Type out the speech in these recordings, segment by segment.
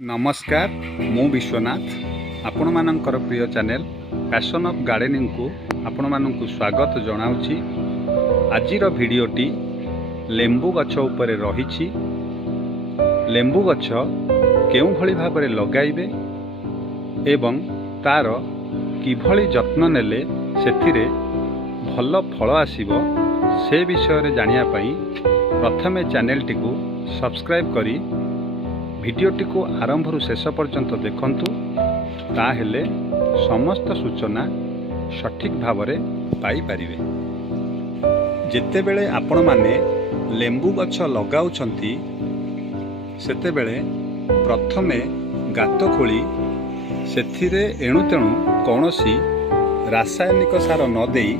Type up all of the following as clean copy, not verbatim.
नमस्कार मु विश्वनाथ आपण मानकर प्रिय चैनल पैशन ऑफ गार्डनिंग को आपण मानकु स्वागत जनाउछि। आजिर भिडियोटी लेंबू गछ उपरे रहिछि। लेंबू गछ केउ भली भाबरे लगाइबे एवं तार किभली जत्न नेले सेथिरे भल फल आसीबो से विषय रे जानिया पई प्रथमे चैनल टी को सब्सक्राइब करी भिडियोटी को आरंभ शेष पर्यंत देखंतु, ताहेले समस्त सूचना सठिक भावरे पाई परिवे। जेतेबेले आपण माने लेंबू गछ लगाउछंती सेतेबेले प्रथमे गात खोली सेथिरे एणु तेणु कौनसी रासायनिक सार न देई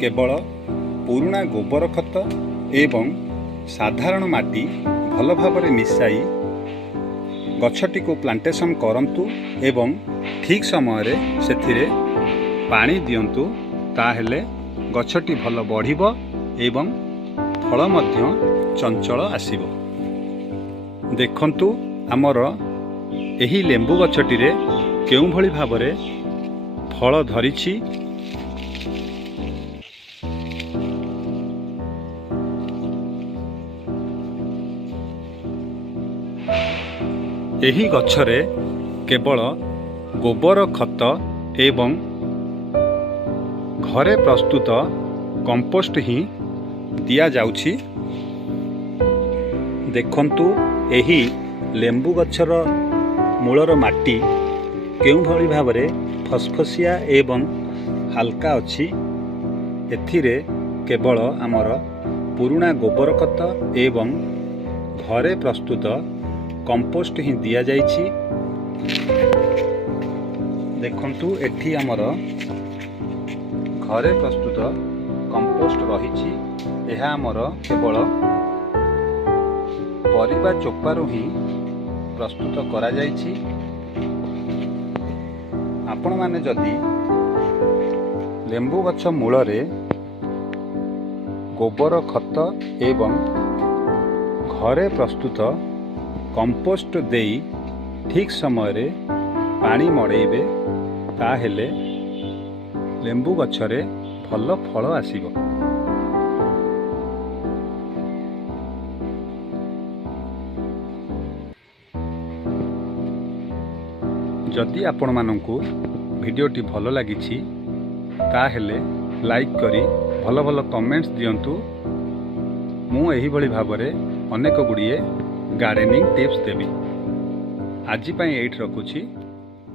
केवल पुराना गोबर खत एवं साधारण माटी भल भावरे मिसाई गछटी को प्लांटेशन करंतु एवं ठीक समय रे सेथिरे पानी दियंतु, ताहेले गछटी भल बढ़िबो एवं फल मध्य चंचल आसीबो। देखंतु आमर एही लेंबू गछटी रे केउ भली भाबरे फल धरिछि। एही गछरे केवल गोबर खत एवं घरे प्रस्तुत कंपोस्ट ही दिया जाउछि। देखंतु एही लेंबू गछर मूलर माटी केउ भली भाबरे फसफसिया एवं हल्का अछि। एथिरे केवल आमर पुराना गोबर खत एवं घरे प्रस्तुत कंपोस्ट ही दिया जाइछि। देखंतु एठी आमर घरे प्रस्तुत कंपोस्ट रहिछि। एहा आमर केवल परिबा चोपारु ही प्रस्तुत करा जाइछि। आपण माने जदि लेंबू गछ मूलरे गोबर खत एवं घरे प्रस्तुत कंपोस्ट देई ठीक समय रे पानी मड़ेबे, ताहेले लेंबू गछरे भल फल आसीबो। जदि आपण मानंकु भिडियोटी भल लागिछि ताहेले लाइक करी भल भल कमेंट्स दियंतु। मु एही भली भाबरे अनेक गुड़िए गार्डनिंग टिप्स देवी। आज एठ रखुछि।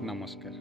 नमस्कार।